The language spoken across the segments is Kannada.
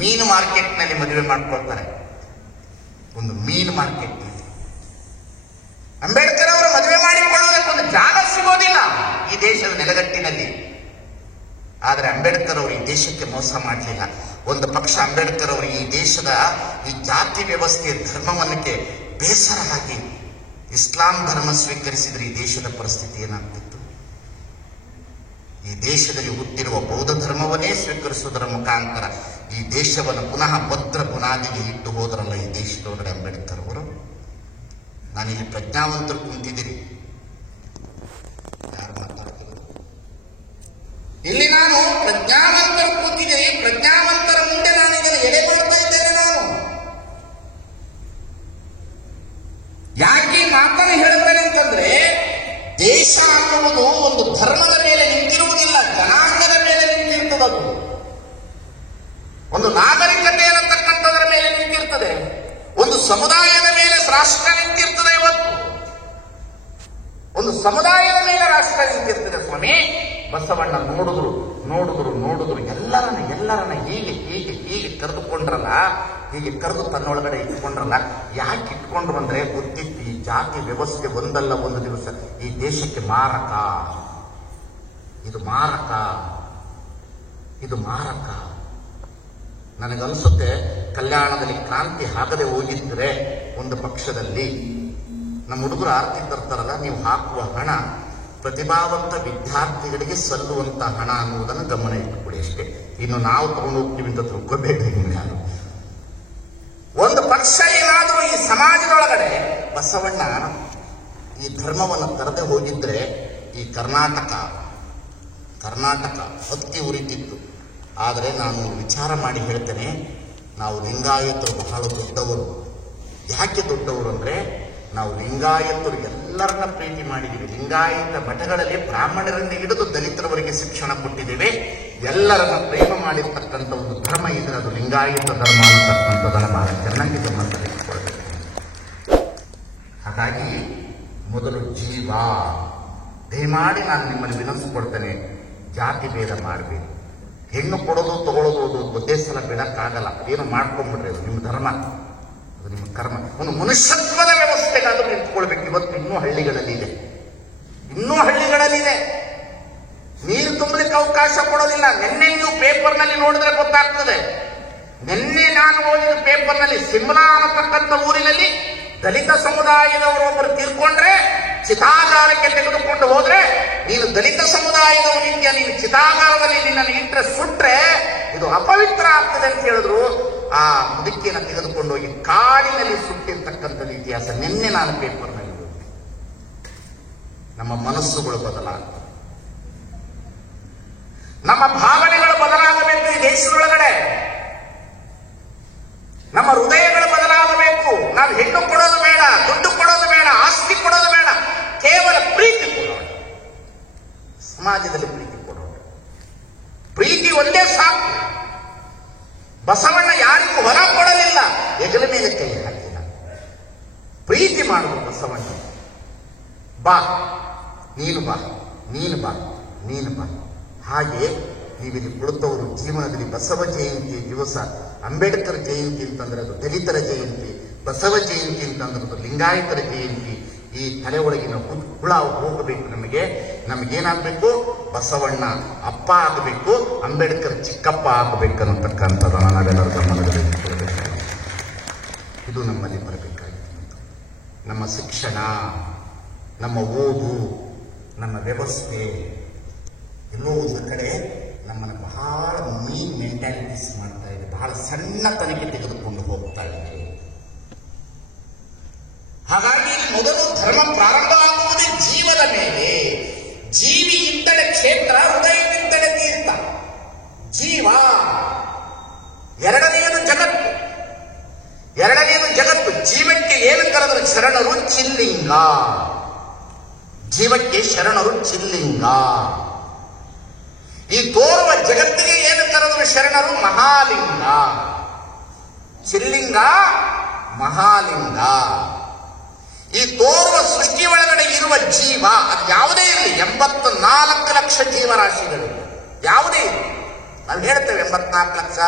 ಮೀನು ಮಾರ್ಕೆಟ್ನಲ್ಲಿ ಮದುವೆ ಮಾಡ್ಕೊಳ್ತಾರೆ. ಒಂದು ಮೀನು ಮಾರ್ಕೆಟ್ನಲ್ಲಿ ಅಂಬೇಡ್ಕರ್ ಅವರು ಮದುವೆ ಮಾಡಿಕೊಳ್ಳೋದಕ್ಕೆ ಒಂದು ಜಾಗ ಸಿಗೋದಿಲ್ಲ ಈ ದೇಶದ ನೆಲಗಟ್ಟಿನಲ್ಲಿ. ಆದರೆ ಅಂಬೇಡ್ಕರ್ ಅವರು ಈ ದೇಶಕ್ಕೆ ಮೋಸ ಮಾಡಲಿಲ್ಲ. ಒಂದು ಪಕ್ಷ ಅಂಬೇಡ್ಕರ್ ಅವರು ಈ ದೇಶದ ಈ ಜಾತಿ ವ್ಯವಸ್ಥೆಯ ಧರ್ಮವನ್ನಕ್ಕೆ ಬೇಸರ ಆಗಿ ಇಸ್ಲಾಂ ಧರ್ಮ ಸ್ವೀಕರಿಸಿದರೆ ಈ ದೇಶದ ಪರಿಸ್ಥಿತಿ ಏನಾಗ್ತಿತ್ತು? ಈ ದೇಶದಲ್ಲಿ ಹುಟ್ಟಿರುವ ಬೌದ್ಧ ಧರ್ಮವನ್ನೇ ಸ್ವೀಕರಿಸುವುದರ ಮುಖಾಂತರ ಈ ದೇಶವನ್ನು ಪುನಃ ಭದ್ರ ಬುನಾದಿಗೆ ಇಟ್ಟು ಹೋದರಲ್ಲ ಈ ದೇಶದೊಳಗಡೆ ಅಂಬೇಡ್ಕರ್ ಅವರು. ನಾನಿಲ್ಲಿ ಪ್ರಜ್ಞಾವಂತರು ಕುಂತಿದ್ದೀರಿ, ಯಾರು ಮಾತಾಡ್ತಿದ್ರು? ಇಲ್ಲಿ ನಾನು ಪ್ರಜ್ಞಾವಂತರು ಕೂತಿದ್ದೀನಿ. ಪ್ರಜ್ಞಾವಂತರ ಮುಂದೆ ನಾನು ಇದನ್ನು ಎಡೆ ಮಾಡ್ತಾ ಇದ್ದೇನೆ. ನಾನು ಯಾಕೆ ಮಾತನ್ನು ಹೇಳ್ತೇನೆ ಅಂತಂದ್ರೆ, ದೇಶ ಅನ್ನುವುದು ಒಂದು ಧರ್ಮದ ಮೇಲೆ ನಿಂತಿರುವುದಿಲ್ಲ, ಜನಾಂಗದ ಮೇಲೆ ನಿಂತಿರ್ತದದು. ಒಂದು ನಾಗರಿಕತೆ ಅನ್ನತಕ್ಕಂಥದ್ರ ಮೇಲೆ ನಿಂತಿರ್ತದೆ. ಒಂದು ಸಮುದಾಯದ ಮೇಲೆ ರಾಷ್ಟ್ರ ನಿಂತಿರ್ತದೆ. ಇವತ್ತು ಒಂದು ಸಮುದಾಯದ ಮೇಲೆ ರಾಷ್ಟ್ರ ನಿಂತಿರ್ತದೆ. ಸ್ವಾಮಿ ಬಸವಣ್ಣ ನೋಡಿದ್ರು ಎಲ್ಲರನ್ನ ಹೀಗೆ ಕರೆದುಕೊಂಡ್ರಲ್ಲ, ಹೀಗೆ ಕರೆದು ತನ್ನೊಳಗಡೆ ಇಟ್ಕೊಂಡ್ರಲ್ಲ. ಯಾಕೆ ಇಟ್ಕೊಂಡ್ರು ಅಂದ್ರೆ ಗೊತ್ತಿತ್ತು ಈ ಜಾತಿ ವ್ಯವಸ್ಥೆ ಒಂದಲ್ಲ ಒಂದು ದಿವಸ ಈ ದೇಶಕ್ಕೆ ಮಾರಕ. ಇದು ಮಾರಕ. ನನಗನ್ಸುತ್ತೆ ಕಲ್ಯಾಣದಲ್ಲಿ ಕ್ರಾಂತಿ ಆಗದೆ ಹೋಗಿದ್ರೆ ಒಂದು ಪಕ್ಷದಲ್ಲಿ ನಮ್ಮ ಹುಡುಗರು ಆರ್ತಿ ತರ್ತಾರಲ್ಲ, ನೀವು ಹಾಕುವ ಹಣ ಪ್ರತಿಭಾವಂತ ವಿದ್ಯಾರ್ಥಿಗಳಿಗೆ ಸಲ್ಲುವಂತ ಹಣ ಅನ್ನುವುದನ್ನು ಗಮನ ಇಟ್ಟುಕೊಳ್ಳಿ ಅಷ್ಟೇ. ಇನ್ನು ನಾವು ತಗೊಂಡು ಹೋಗ್ತೀವಿ ಅಂತ ತಿಳ್ಕೋಬೇಕು. ಯಾರು ಒಂದು ಪಕ್ಷ ಏನಾದರೂ ಈ ಸಮಾಜದೊಳಗಡೆ ಬಸವಣ್ಣ ಈ ಧರ್ಮವನ್ನು ತರದೆ ಹೋಗಿದ್ರೆ ಈ ಕರ್ನಾಟಕ ಹತ್ತಿ ಉರಿತಿತ್ತು. ಆದರೆ ನಾನು ವಿಚಾರ ಮಾಡಿ ಹೇಳ್ತೇನೆ, ನಾವು ಲಿಂಗಾಯತರು ಬಹಳ ದೊಡ್ಡವರು. ಯಾಕೆ ದೊಡ್ಡವರು ಅಂದ್ರೆ, ನಾವು ಲಿಂಗಾಯತರು ಎಲ್ಲರನ್ನ ಪ್ರೀತಿ ಮಾಡಿದ್ದೀವಿ. ಲಿಂಗಾಯತ ಮಠಗಳಲ್ಲಿ ಬ್ರಾಹ್ಮಣರಿಂದ ಹಿಡಿದು ದಲಿತರವರೆಗೆ ಶಿಕ್ಷಣ ಕೊಟ್ಟಿದ್ದೇವೆ. ಎಲ್ಲರನ್ನ ಪ್ರೇಮ ಮಾಡಿರ್ತಕ್ಕಂಥ ಒಂದು ಧರ್ಮ ಇದ್ರೆ ಅದು ಲಿಂಗಾಯತ ಧರ್ಮ ಅನ್ನತಕ್ಕಂಥದ್ದನ್ನು ಬಹಳ ಚೆನ್ನಾಗಿ ಗಮನದಲ್ಲಿಟ್ಟುಕೊಳ್ಬೇಕು. ಹಾಗಾಗಿ ಮೊದಲು ಜೀವ ದಯಮಾಡಿ ನಾನು ನಿಮ್ಮನ್ನು ವಿನಂತಿಸ್ಕೊಳ್ತೇನೆ, ಜಾತಿ ಭೇದ ಮಾಡಬೇಕು. ಹೆಣ್ಣು ಕೊಡೋದು ತಗೊಳ್ಳೋದು ಅದು ಒಂದೇ ಸಲ ಬಿಡಕ್ಕಾಗಲ್ಲ. ಅದೇನು ಮಾಡ್ಕೊಂಡ್ಬಿಡ್ರಿ, ಅದು ನಿಮ್ಮ ಧರ್ಮ, ಅದು ನಿಮ್ಮ ಕರ್ಮ. ಒಂದು ಮನುಷ್ಯತ್ವದ ವ್ಯವಸ್ಥೆಗಾದ್ರೂ ನಿಂತ್ಕೊಳ್ಬೇಕು. ಇವತ್ತು ಇನ್ನೂ ಹಳ್ಳಿಗಳಲ್ಲಿದೆ ನೀರು ತುಂಬಲಿಕ್ಕೆ ಅವಕಾಶ ಕೊಡೋದಿಲ್ಲ. ನಿನ್ನೆ ನೀವು ಪೇಪರ್ನಲ್ಲಿ ನೋಡಿದ್ರೆ ಗೊತ್ತಾಗ್ತದೆ. ನಿನ್ನೆ ನಾನು ಓದಿದ ಪೇಪರ್ನಲ್ಲಿ ಸಿಮ್ಲಾ ಅನ್ನತಕ್ಕಂಥ ಊರಿನಲ್ಲಿ ದಲಿತ ಸಮುದಾಯದವರೊಬ್ಬರು ತೀರ್ಕೊಂಡ್ರೆ ಚಿತಾಗಾರಕ್ಕೆ ತೆಗೆದುಕೊಂಡು ಹೋದ್ರೆ, ನೀನು ದಲಿತ ಸಮುದಾಯದವನಿಂದ ನೀನು ಚಿತಾಗಾರದಲ್ಲಿ ನಿನ್ನನ್ನು ಇಟ್ಟರೆ ಸುಟ್ರೆ ಇದು ಅಪವಿತ್ರ ಆಗ್ತದೆ ಅಂತ ಹೇಳಿದ್ರು. ಆ ಮುದುಕಿಯನ್ನು ತೆಗೆದುಕೊಂಡು ಹೋಗಿ ಕಾಡಿನಲ್ಲಿ ಸುಟ್ಟಿರ್ತಕ್ಕಂಥದ್ದು ಇತಿಹಾಸ ನಿನ್ನೆ ನಾನು ಪೇಪರ್ನಲ್ಲಿ ಓದಿದೆ. ನಮ್ಮ ಮನಸ್ಸುಗಳು ಬದಲಾಗ್ತವೆ, ನಮ್ಮ ಭಾವನೆಗಳು ಬದಲಾಗಬೇಕು. ಈ ದೇಶದೊಳಗಡೆ ನಮ್ಮ ಹೃದಯಗಳು ಬದಲಾಗಬೇಕು. ನಾವು ಹೆಣ್ಣು ಕೊಡೋದು ಬೇಡ, ದುಡ್ಡು ಕೊಡೋದು ಬೇಡ, ಆಸ್ತಿ ಕೊಡೋದು ಬೇಡ, ಕೇವಲ ಪ್ರೀತಿ ಕೊಡೋಣ. ಸಮಾಜದಲ್ಲಿ ಪ್ರೀತಿ ಕೊಡೋಣ. ಪ್ರೀತಿ ಒಂದೇ ಸಾಕು. ಬಸವಣ್ಣ ಯಾರಿಗೂ ಹೊರ ಕೊಡಲಿಲ್ಲ, ಹೆಗಲ ಮೇಲೆ ಕೈ ಹಾಕಿಲ್ಲ. ಪ್ರೀತಿ ಮಾಡುವುದು ಬಸವಣ್ಣ. ಬಾ ನೀನು ಬಾ, ನೀನು ಬಾ, ನೀನು ಬಾ. ಹಾಗೆ ನೀವಿಲ್ಲಿ ಕುಳಿತವರು ಜೀವನದಲ್ಲಿ ಬಸವ ಜಯಂತಿ ದಿವಸ, ಅಂಬೇಡ್ಕರ್ ಜಯಂತಿ ಅಂತಂದ್ರೆ ಅದು ದಲಿತರ ಜಯಂತಿ, ಬಸವ ಜಯಂತಿ ಅಂತಂದ್ರೆ ಅದು ಲಿಂಗಾಯತರ ಜಯಂತಿ. ಈ ತಲೆ ಒಳಗಿನ ಹುಳ ಹೋಗಬೇಕು. ನಮಗೇನಾಗಬೇಕು? ಬಸವಣ್ಣ ಅಪ್ಪ ಆಗಬೇಕು, ಅಂಬೇಡ್ಕರ್ ಚಿಕ್ಕಪ್ಪ ಆಗಬೇಕು ಅನ್ನತಕ್ಕಂಥದ್ದನ್ನು ನಾವೆಲ್ಲರೂ ಗಮನದಲ್ಲಿ ಇಟ್ಕೊಳ್ಬೇಕು. ಇದು ನಮ್ಮಲ್ಲಿ ಬರಬೇಕಾಗಿತ್ತು. ನಮ್ಮ ಶಿಕ್ಷಣ, ನಮ್ಮ ಓದು, ನಮ್ಮ ವ್ಯವಸ್ಥೆ ಎಲ್ಲೋ ಒಂದು ಕಡೆ ನಮ್ಮನ್ನು ಬಹಳ ಮೀನ್ ಮೆಂಟಾಲಿಟೀಸ್ ಮಾಡ್ತಾ ಇದೆ, ಬಹಳ ಸಣ್ಣ ತನಿಖೆ ತೆಗೆದುಕೊಂಡು ಹೋಗ್ತಾ ಇದೆ. ಹಾಗಾಗಿ ಮೊದಲು ಧರ್ಮ ಪ್ರಾರಂಭ ಆಗುವುದೇ ಜೀವದ ಮೇಲೆ. ಜೀವಿ ಇದ್ದಡೆ ಕ್ಷೇತ್ರ, ಹೃದಯವಿದ್ದಡೆ ತೀರ್ಥ. ಜೀವ ಎರಡನೆಯದು ಜಗತ್ತು. ಜೀವಕ್ಕೆ ಏನು ಕರೆದರು? ಶರಣರು ಚಿಲ್ಲಿಂಗ. ಜೀವಕ್ಕೆ ಶರಣರು ಚಿಲ್ಲಿಂಗ. ಈ ತೋರುವ ಜಗತ್ತಿಗೆ ಏನು ಕರೆದರು ಶರಣರು? ಮಹಾಲಿಂಗ. ಚಿಲ್ಲಿಂಗ, ಮಹಾಲಿಂಗ. ಈ ತೋರುವ ಸೃಷ್ಟಿ ಒಳಗಡೆ ಇರುವ ಜೀವ ಅದು ಯಾವುದೇ ಇರಲಿ, 84 ಲಕ್ಷ ಜೀವರಾಶಿಗಳು ಯಾವುದೇ ಇರಲಿ, ನಾವು ಹೇಳ್ತೇವೆ 84 ಲಕ್ಷ,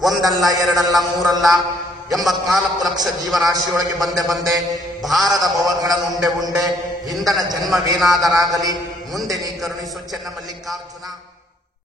ಒಂದಲ್ಲ ಎರಡಲ್ಲ ಮೂರಲ್ಲ 84 ಲಕ್ಷ ಜೀವರಾಶಿಯೊಳಗೆ ಬಂದೆ ಭಾರದ ಭವಗಳನ್ನು ಉಂಡೆ ಇಂದನ ಜನ್ಮವೇನಾದರಾಗಲಿ ಮುಂದೆ ನೀ ಕರುಣಿಸು ಚೆನ್ನ ಮಲ್ಲಿಕಾರ್ಜುನ.